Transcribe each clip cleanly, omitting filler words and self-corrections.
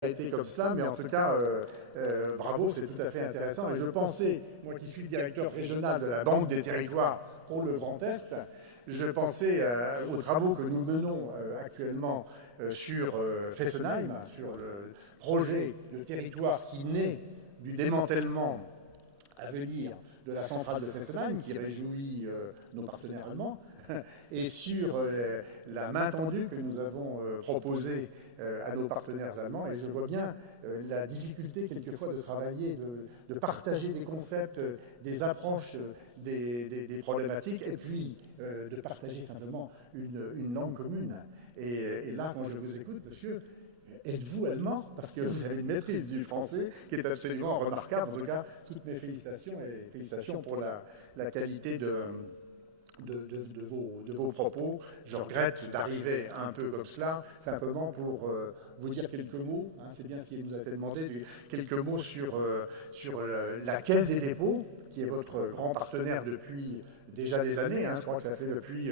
a été comme ça, mais en tout cas, bravo, c'est tout à fait intéressant. Et je pensais, moi qui suis directeur régional de la Banque des Territoires pour le Grand Est, je pensais aux travaux que nous menons actuellement sur Fessenheim, sur le projet de territoire qui naît du démantèlement à venir de la centrale de Fessenheim, qui réjouit nos partenaires allemands, et sur la main tendue que nous avons proposée à nos partenaires allemands. Et je vois bien la difficulté quelquefois de travailler, de partager des concepts, des approches, des problématiques, et puis de partager simplement une langue commune. Et là, quand je vous écoute, monsieur, êtes-vous allemand? Parce que vous avez une maîtrise du français qui est absolument remarquable. En tout cas, toutes mes félicitations et félicitations pour la qualité de vos propos. Je regrette d'arriver un peu comme cela, simplement pour vous dire quelques mots, hein, c'est bien ce qui nous a été demandé, quelques mots sur la Caisse des dépôts, qui est votre grand partenaire depuis déjà des années, hein, je crois que ça fait depuis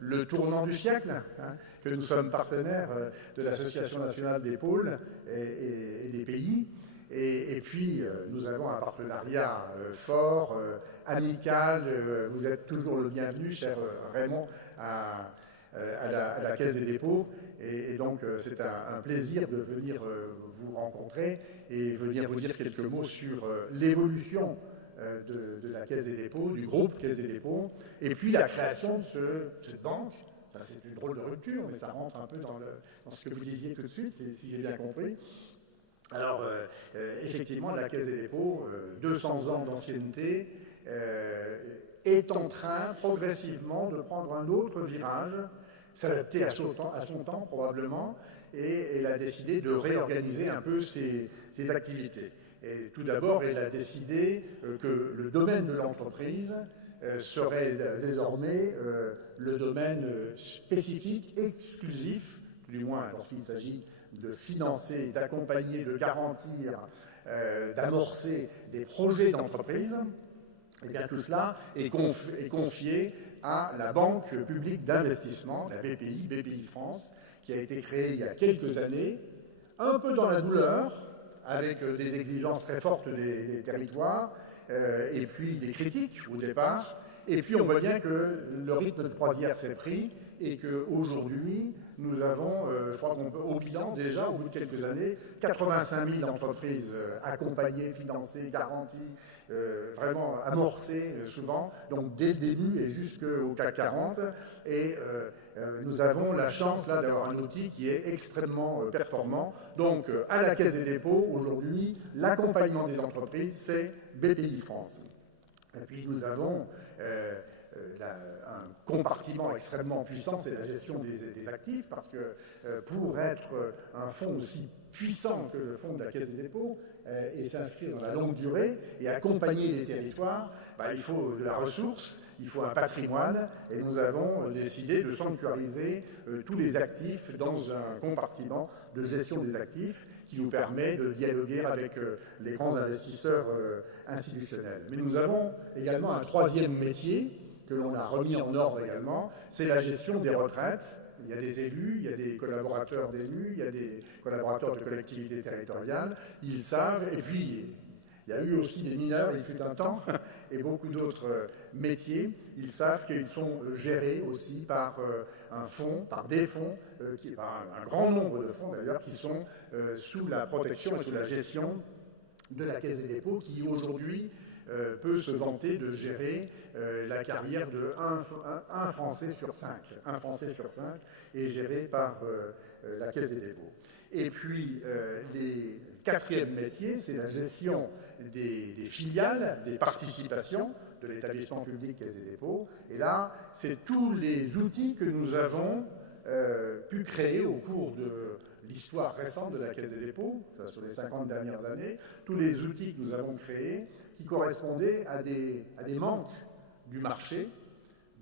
le tournant du siècle, hein, que nous sommes partenaires de l'Association nationale des pôles et des pays. Et puis, nous avons un partenariat fort, amical. Vous êtes toujours le bienvenu, cher Raymond, à la Caisse des dépôts. Et donc, c'est un plaisir de venir vous rencontrer et venir vous dire quelques mots sur l'évolution de la Caisse des dépôts, du groupe Caisse des dépôts, et puis la création de cette banque. Ça, c'est une drôle de rupture, mais ça rentre un peu dans ce que vous disiez tout de suite, si j'ai bien compris. Alors, effectivement, la Caisse des dépôts, 200 ans d'ancienneté, est en train progressivement de prendre un autre virage, s'adapter à son temps probablement, et elle a décidé de réorganiser un peu ses activités. Et tout d'abord, elle a décidé que le domaine de l'entreprise serait désormais le domaine spécifique, exclusif, du moins lorsqu'il s'agit de financer, d'accompagner, de garantir, d'amorcer des projets d'entreprise. Et bien tout cela est confié à la Banque publique d'investissement, la BPI France, qui a été créée il y a quelques années, un peu dans la douleur, avec des exigences très fortes des territoires, et puis des critiques au départ. Et puis on voit bien que le rythme de croisière s'est pris, et qu'aujourd'hui, nous avons, je crois qu'on peut, au bilan déjà, au bout de quelques années, 85 000 entreprises accompagnées, financées, garanties, vraiment amorcées souvent, donc dès le début et jusqu'au CAC 40. Et nous avons la chance là d'avoir un outil qui est extrêmement performant. Donc à la Caisse des dépôts, aujourd'hui, l'accompagnement des entreprises, c'est BPI France. Et puis nous avons un compartiment extrêmement puissant, c'est la gestion des actifs, parce que pour être un fonds aussi puissant que le fonds de la Caisse des dépôts et s'inscrire dans la longue durée et accompagner les territoires, il faut de la ressource, il faut un patrimoine, et nous avons décidé de sanctuariser tous les actifs dans un compartiment de gestion des actifs qui nous permet de dialoguer avec les grands investisseurs institutionnels. Mais nous avons également un troisième métier que l'on a remis en ordre également, c'est la gestion des retraites. Il y a des élus, il y a des collaborateurs d'élus, il y a des collaborateurs de collectivités territoriales, ils savent, et puis il y a eu aussi des mineurs, il fut un temps, et beaucoup d'autres métiers, ils savent qu'ils sont gérés aussi par un fonds, par des fonds, par un grand nombre de fonds d'ailleurs, qui sont sous la protection et sous la gestion de la Caisse des dépôts, qui aujourd'hui peut se vanter de gérer la carrière de un Français sur 5. Un Français sur 5 est géré par la Caisse des dépôts. Et puis, les quatrième métier, c'est la gestion des filiales, des participations de l'établissement public Caisse des dépôts. Et là, c'est tous les outils que nous avons pu créer au cours de l'histoire récente de la Caisse des dépôts, sur les 50 dernières années, tous les outils que nous avons créés qui correspondaient à des manques du marché,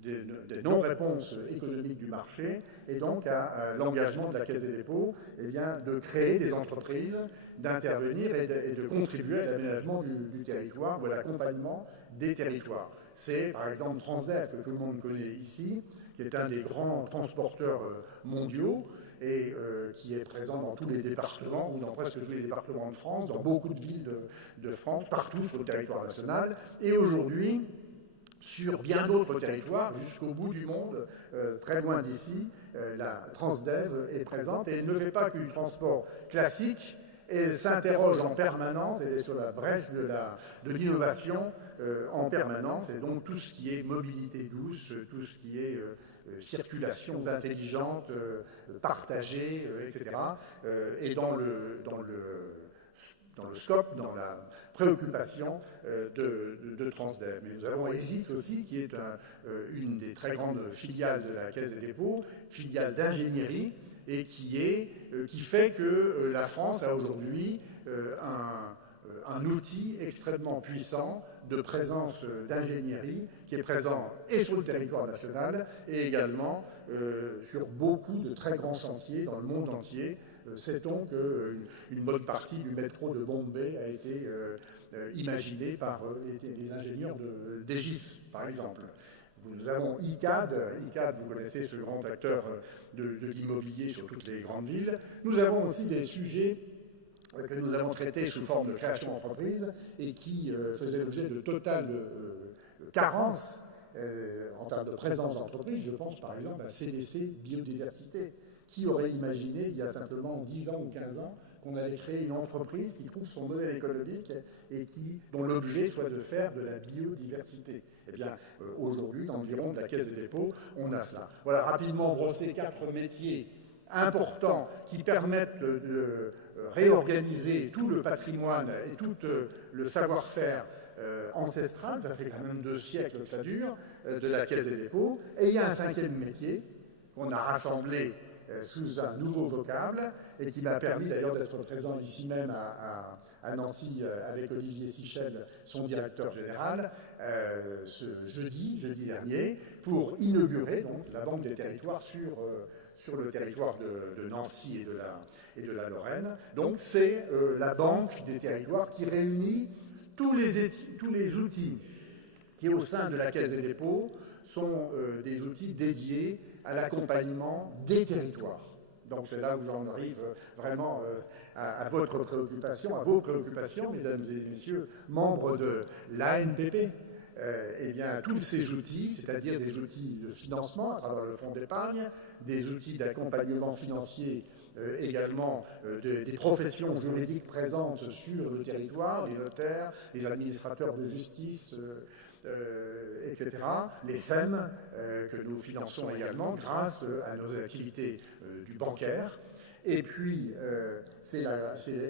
des non-réponses économiques du marché, et donc à l'engagement de la Caisse des dépôts de créer des entreprises, d'intervenir et de contribuer à l'aménagement du territoire ou à l'accompagnement des territoires. C'est par exemple Transdev, que tout le monde connaît ici, qui est un des grands transporteurs mondiaux, et qui est présent dans tous les départements, ou dans presque tous les départements de France, dans beaucoup de villes de France, partout sur le territoire national. Et aujourd'hui, sur bien d'autres territoires, jusqu'au bout du monde, très loin d'ici, la Transdev est présente et elle ne fait pas que du transport classique, elle s'interroge en permanence, elle est sur la brèche de l'innovation en permanence, et donc tout ce qui est mobilité douce, tout ce qui est circulation intelligente, partagée, etc., est dans le scope, dans la préoccupation de Transdev. Mais nous avons Aegis aussi, qui est une des très grandes filiales de la Caisse des dépôts, filiale d'ingénierie, et qui fait que la France a aujourd'hui un outil extrêmement puissant de présence d'ingénierie qui est présent et sur le territoire national et également sur beaucoup de très grands chantiers dans le monde entier. Sait-on qu'une bonne partie du métro de Bombay a été imaginée par les ingénieurs d'Aegis, par exemple. Nous avons ICAD, vous connaissez ce grand acteur de l'immobilier sur toutes les grandes villes. Nous avons aussi des sujets que nous avons traités sous forme de création d'entreprise et qui faisaient l'objet de totales carences en termes de présence d'entreprise. Je pense par exemple à CDC Biodiversité. Qui aurait imaginé il y a simplement 10 ans ou 15 ans qu'on allait créer une entreprise qui trouve son modèle économique et dont l'objet soit de faire de la biodiversité? Eh bien, aujourd'hui, dans le giron de la Caisse des dépôts, on a cela. Voilà, rapidement brosser 4 métiers importants qui permettent de réorganiser tout le patrimoine et tout le savoir-faire ancestral, ça fait quand même 2 siècles que ça dure, de la Caisse des dépôts. Et il y a un 5e métier qu'on a rassemblé sous un nouveau vocable et qui m'a permis d'ailleurs d'être présent ici même à Nancy avec Olivier Sichel, son directeur général, ce jeudi dernier, pour inaugurer donc, la Banque des territoires sur le territoire de Nancy et de la Lorraine. Donc c'est la Banque des territoires qui réunit tous les outils qui, au sein de la Caisse des dépôts, sont des outils dédiés à l'accompagnement des territoires. Donc c'est là où j'en arrive vraiment à votre préoccupation, à vos préoccupations, mesdames et messieurs, membres de l'ANPP. Eh bien, tous ces outils, c'est-à-dire des outils de financement à travers le fonds d'épargne, des outils d'accompagnement financier également des professions juridiques présentes sur le territoire, les notaires, les administrateurs de justice, etc., les SEM que nous finançons également grâce à nos activités du bancaire. Et puis, c'est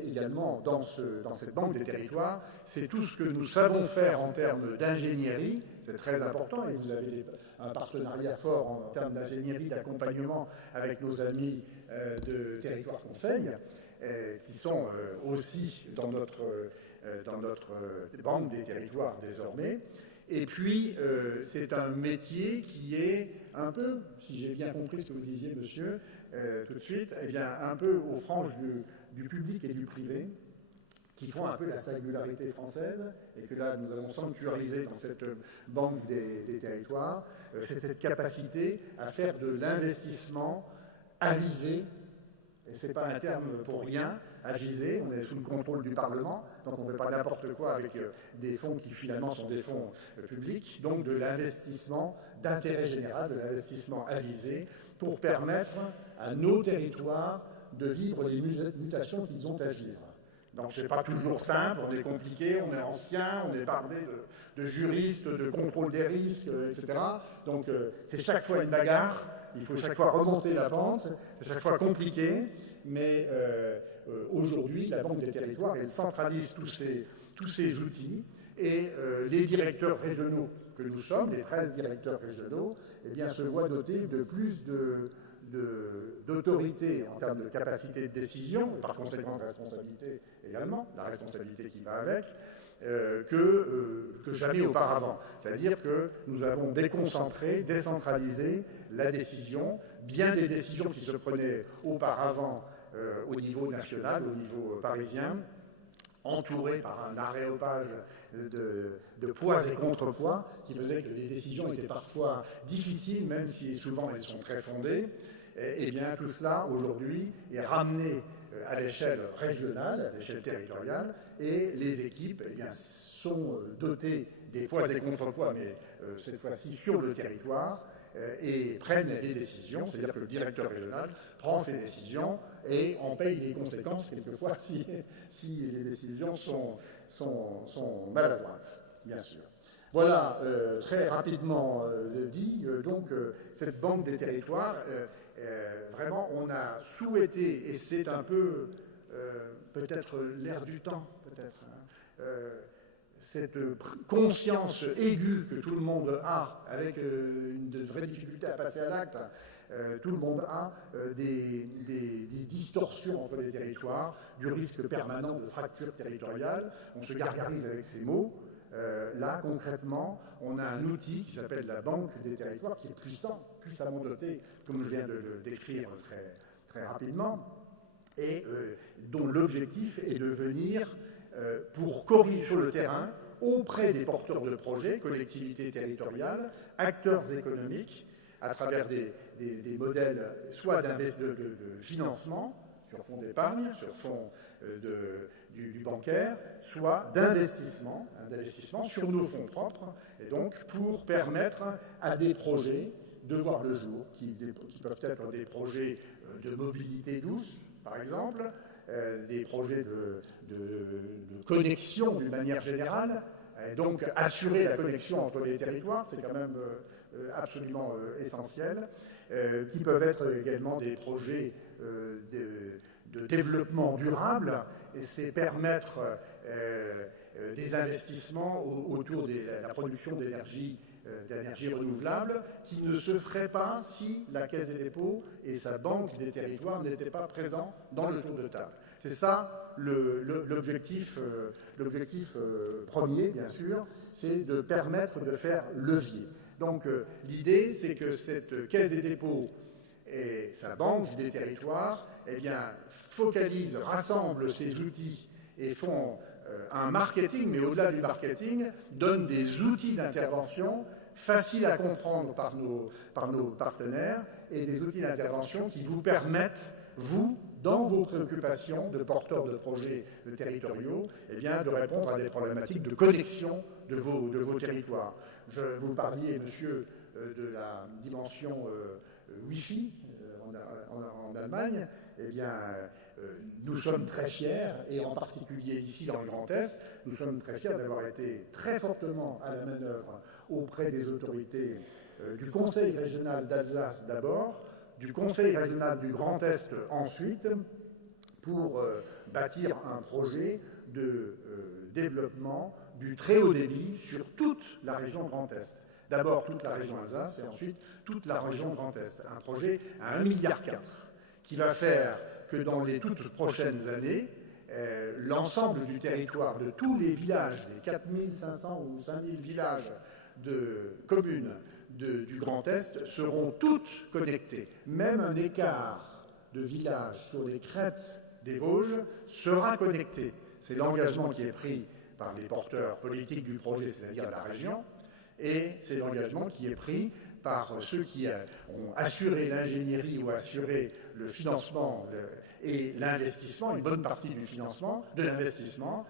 également dans cette banque des territoires, c'est tout ce que nous savons faire en termes d'ingénierie, c'est très important, et vous avez un partenariat fort en termes d'ingénierie, d'accompagnement avec nos amis de Territoire Conseil, qui sont aussi dans notre banque des territoires désormais. Et puis, c'est un métier qui est un peu, si j'ai bien compris ce que vous disiez, monsieur, tout de suite, eh bien, un peu aux franges du public et du privé, qui font un peu la singularité française, et que là, nous avons sanctuarisé dans cette banque des territoires, c'est cette capacité à faire de l'investissement avisé, et ce n'est pas un terme pour rien, avisé, on est sous le contrôle du Parlement, donc on ne fait pas n'importe quoi avec des fonds qui finalement sont des fonds publics, donc de l'investissement d'intérêt général, de l'investissement avisé, pour permettre à nos territoires de vivre les mutations qu'ils ont à vivre. Donc ce n'est pas toujours simple, on est compliqué, on est ancien, on est bardé de juristes, de contrôle des risques, etc. Donc c'est chaque fois une bagarre, il faut chaque fois remonter la pente, c'est chaque fois compliqué, mais aujourd'hui, la Banque des territoires, elle centralise tous ces outils et les directeurs régionaux que nous sommes, les 13 directeurs régionaux, eh bien, se voient dotés de plus d'autorité en termes de capacité de décision, et par conséquent de responsabilité également, la responsabilité qui va avec, que jamais auparavant. C'est-à-dire que nous avons déconcentré, décentralisé la décision, bien des décisions qui se prenaient auparavant au niveau national, au niveau parisien, entourées par un aréopage de poids et contre-poids qui faisait que les décisions étaient parfois difficiles, même si souvent elles sont très fondées. Eh bien, tout cela, aujourd'hui, est ramené à l'échelle régionale, à l'échelle territoriale, et les équipes eh bien, sont dotées des poids et contrepoids, mais cette fois-ci sur le territoire, et prennent les décisions, c'est-à-dire que le directeur régional prend ses décisions et en paye les conséquences quelquefois si les décisions sont maladroites, bien sûr. Voilà, très rapidement dit, donc cette banque des territoires, vraiment on a souhaité, et c'est un peu peut-être l'air du temps, peut-être, hein, cette conscience aiguë que tout le monde a, avec une vraie difficulté à passer à l'acte, tout le monde a des distorsions entre les territoires, du risque permanent de fracture territoriale. On se gargarise avec ces mots. Là, concrètement, on a un outil qui s'appelle la Banque des territoires, qui est puissamment doté, comme je viens de le décrire très rapidement, et dont l'objectif est de venir pour corriger sur le terrain, auprès des porteurs de projets, collectivités territoriales, acteurs économiques, à travers des modèles soit de financement, sur fonds d'épargne, sur fonds du bancaire, soit d'investissement sur nos fonds propres, et donc pour permettre à des projets de voir le jour, qui peuvent être des projets de mobilité douce, par exemple, des projets de connexion d'une manière générale, et donc assurer la connexion entre les territoires, c'est quand même absolument essentiel, qui peuvent être également des projets de développement durable, et c'est permettre des investissements autour de la production d'énergie renouvelable qui ne se ferait pas si la Caisse des dépôts et sa banque des territoires n'étaient pas présents dans le tour de table. C'est ça l'objectif premier, bien sûr, c'est de permettre de faire levier. Donc l'idée, c'est que cette Caisse des dépôts et sa banque des territoires eh bien, focalisent, rassemblent ces outils et font un marketing, mais au-delà du marketing, donnent des outils d'intervention faciles à comprendre par nos partenaires et des outils d'intervention qui vous permettent, vous, dans vos préoccupations de porteurs de projets territoriaux, eh bien, de répondre à des problématiques de connexion de vos territoires. Vous parliez, monsieur, de la dimension Wi-Fi en Allemagne. Eh bien, nous sommes très fiers, et en particulier ici dans le Grand Est, nous sommes très fiers d'avoir été très fortement à la manœuvre auprès des autorités du Conseil régional d'Alsace d'abord, du Conseil régional du Grand Est ensuite, pour bâtir un projet de développement du très haut débit sur toute la région Grand Est. D'abord toute la région Alsace et ensuite toute la région Grand Est. Un projet à 1,4 milliard qui va faire que dans les toutes prochaines années, l'ensemble du territoire de tous les villages, des 4500 ou 5000 villages de communes du Grand Est seront toutes connectées. Même un écart de village sur les crêtes des Vosges sera connecté. C'est l'engagement qui est pris par les porteurs politiques du projet, c'est-à-dire la région, et c'est l'engagement qui est pris par ceux qui ont assuré l'ingénierie ou assuré le financement et l'investissement, une bonne partie du financement, de l'investissement,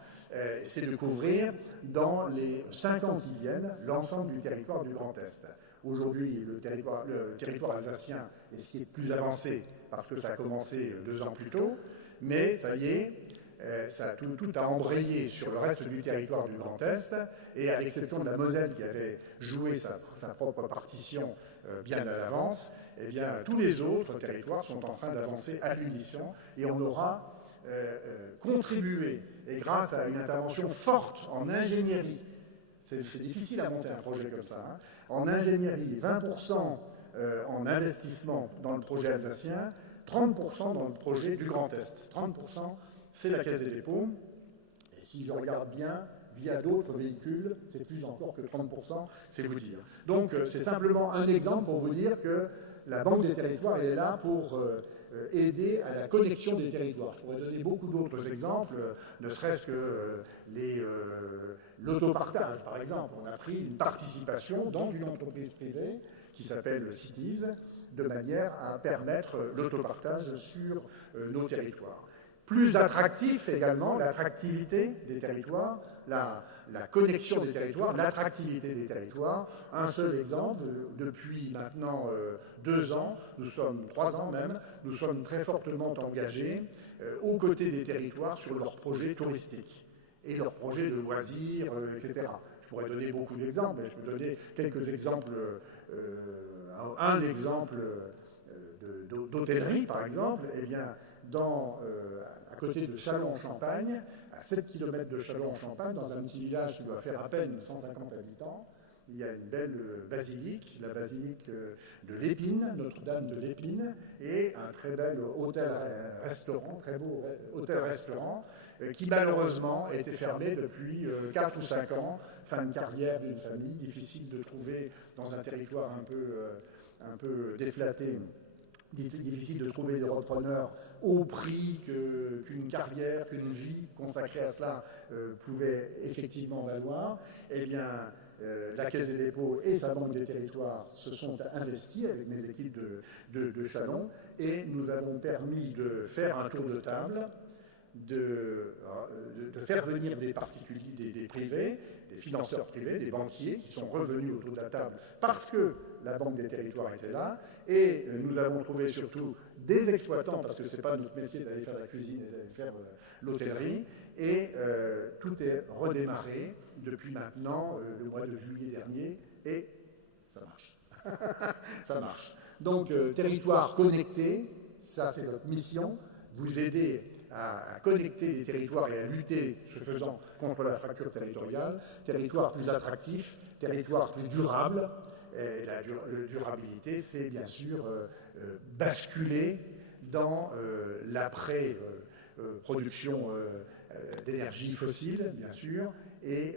c'est de couvrir dans les 5 ans qui viennent l'ensemble du territoire du Grand Est. Aujourd'hui, le territoire alsacien est ce qui est plus avancé parce que ça a commencé 2 ans plus tôt, mais ça y est, tout a embrayé sur le reste du territoire du Grand Est, et à l'exception de la Moselle qui avait joué sa propre partition bien à l'avance, eh bien, tous les autres territoires sont en train d'avancer à l'unisson, et on aura contribué, et grâce à une intervention forte en ingénierie, c'est difficile à monter un projet comme ça, hein, en ingénierie, 20% en investissement dans le projet alsacien, 30% dans le projet du Grand Est. 30%, c'est la Caisse des dépôts. Et si je regarde bien, via d'autres véhicules, c'est plus encore que 30%, c'est vous dire. Donc, c'est simplement un exemple pour vous dire que la Banque des territoires est là pour aider à la connexion des territoires. Je pourrais donner beaucoup d'autres exemples, ne serait-ce que l'autopartage, par exemple. On a pris une participation dans une entreprise privée qui s'appelle Cities, de manière à permettre l'autopartage sur nos territoires. Plus attractif également, l'attractivité des territoires, la connexion des territoires, l'attractivité des territoires. Un seul exemple, depuis maintenant 2 ans, 3 ans même, nous sommes très fortement engagés aux côtés des territoires sur leurs projets touristiques et leurs projets de loisirs, etc. Je pourrais donner beaucoup d'exemples, mais je peux donner quelques exemples. Un exemple d'hôtellerie, par exemple, eh bien, à côté de Châlons-en-Champagne, à 7 km de Châlons-en-Champagne, dans un petit village qui doit faire à peine 150 habitants, il y a une belle basilique, la basilique de l'Épine, Notre-Dame de l'Épine, et un très bel hôtel-restaurant, très beau hôtel-restaurant, qui malheureusement a été fermé depuis 4 ou 5 ans, fin de carrière d'une famille, difficile de trouver dans un territoire un peu déflaté, difficile de trouver des repreneurs au prix qu'une carrière, qu'une vie consacrée à cela pouvait effectivement valoir. Eh bien, la Caisse des dépôts et sa Banque des territoires se sont investis avec mes équipes de Châlons et nous avons permis de faire un tour de table, de faire venir des particuliers, des privés, des financeurs privés, des banquiers qui sont revenus autour de la table parce que la Banque des territoires était là, et nous avons trouvé surtout des exploitants, parce que ce n'est pas notre métier d'aller faire la cuisine et d'aller faire l'hôtellerie, et tout est redémarré depuis maintenant le mois de juillet dernier, et ça marche. Ça marche. Donc, territoire connecté, ça c'est notre mission, vous aider à connecter les territoires et à lutter, ce faisant, contre la fracture territoriale, territoire plus attractif, territoire plus durable. Et la durabilité, c'est bien sûr basculer dans l'après-production d'énergie fossile, bien sûr, et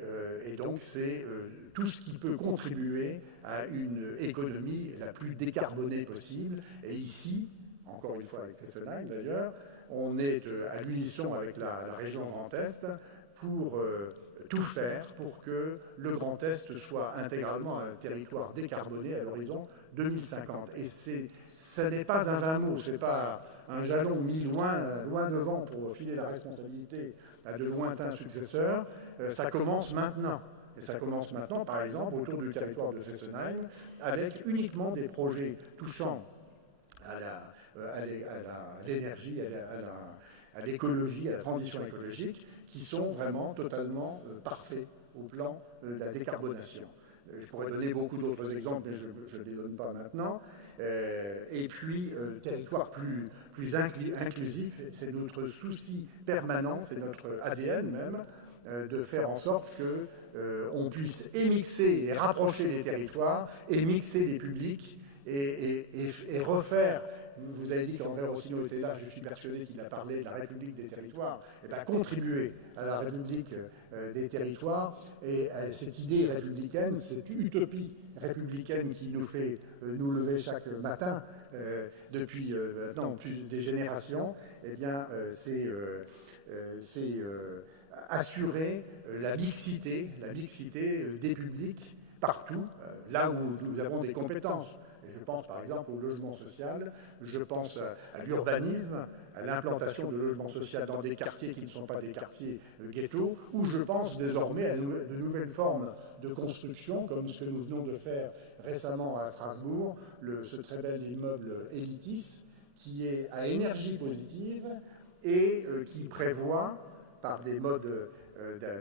donc c'est tout ce qui peut contribuer à une économie la plus décarbonée possible. Et ici, encore une fois avec Fessenheim d'ailleurs, on est à l'unisson avec la région Grand Est pour tout faire pour que le Grand Est soit intégralement un territoire décarboné à l'horizon 2050. Et ce n'est pas un vain mot, ce n'est pas un jalon mis loin devant pour filer la responsabilité à de lointains successeurs. Ça commence maintenant. Et ça commence maintenant, par exemple, autour du territoire de Fessenheim, avec uniquement des projets touchant à l'énergie, à l'écologie, à la transition écologique, qui sont vraiment totalement parfaits au plan de la décarbonation. Je pourrais donner beaucoup d'autres exemples, mais je ne les donne pas maintenant. Et puis, territoire plus inclusif, c'est notre souci permanent, c'est notre ADN même, de faire en sorte qu'on puisse émixer et rapprocher les territoires, émixer les publics et refaire. Vous avez dit qu'André Rossignol était là, je suis persuadé qu'il a parlé de la République des territoires, et bien contribuer à la République des territoires, et cette idée républicaine, cette utopie républicaine qui nous fait nous lever chaque matin depuis plus des générations, eh bien c'est assurer la mixité des publics partout, là où nous avons des compétences. Je pense par exemple au logement social, je pense à l'urbanisme, à l'implantation de logements sociaux dans des quartiers qui ne sont pas des quartiers ghettos, ou je pense désormais à de nouvelles formes de construction, comme ce que nous venons de faire récemment à Strasbourg, ce très bel immeuble Elitis, qui est à énergie positive et qui prévoit, par des modes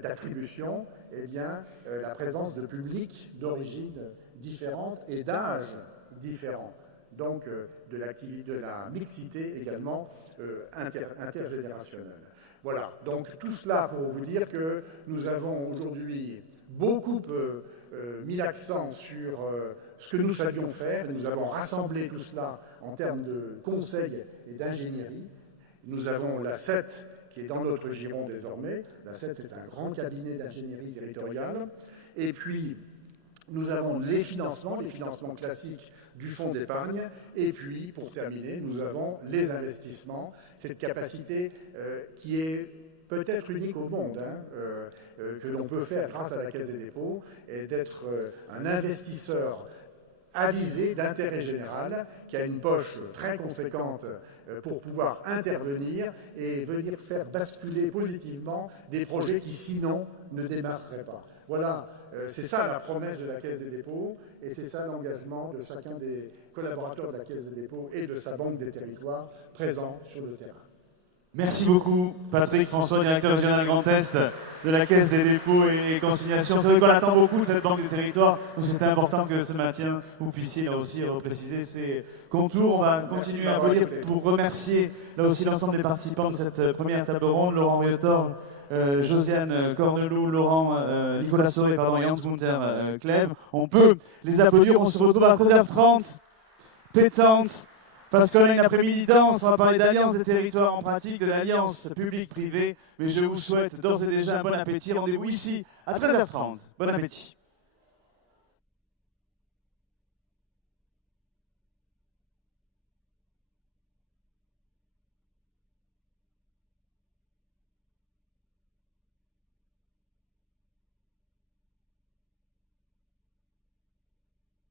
d'attribution, eh bien, la présence de publics d'origine différente et d'âge différents, donc de la mixité également intergénérationnelle. Voilà, donc tout cela pour vous dire que nous avons aujourd'hui beaucoup mis l'accent sur ce que nous savions faire, et nous avons rassemblé tout cela en termes de conseils et d'ingénierie. Nous avons la CET qui est dans notre giron désormais. La CET, c'est un grand cabinet d'ingénierie territoriale. Et puis, nous avons les financements classiques du fonds d'épargne, et puis, pour terminer, nous avons les investissements, cette capacité qui est peut-être unique au monde, que l'on peut faire grâce à la Caisse des dépôts, et d'être un investisseur avisé d'intérêt général, qui a une poche très conséquente pour pouvoir intervenir et venir faire basculer positivement des projets qui sinon ne démarreraient pas. Voilà, c'est ça la promesse de la Caisse des dépôts et c'est ça l'engagement de chacun des collaborateurs de la Caisse des dépôts et de sa banque des territoires présents sur le terrain. Merci beaucoup, Patrick François, directeur général Grand Est de la Caisse des dépôts et consignations. C'est vrai qu'on attend beaucoup de cette banque des territoires, donc c'était important que ce matin, vous puissiez là aussi repréciser ces contours. On va continuer à relire pour remercier là aussi l'ensemble des participants de cette première table ronde, Laurent Riotor, Josiane Cornelou, Nicolas Soré, et Hans Gunther Kleb. On peut les applaudir, on se retrouve à 13h30, pétante. Parce qu'on a une après-midi dense, on va parler d'alliance des territoires en pratique, de l'alliance publique-privée. Mais je vous souhaite d'ores et déjà un bon appétit. Rendez-vous ici à 13h30. Bon appétit.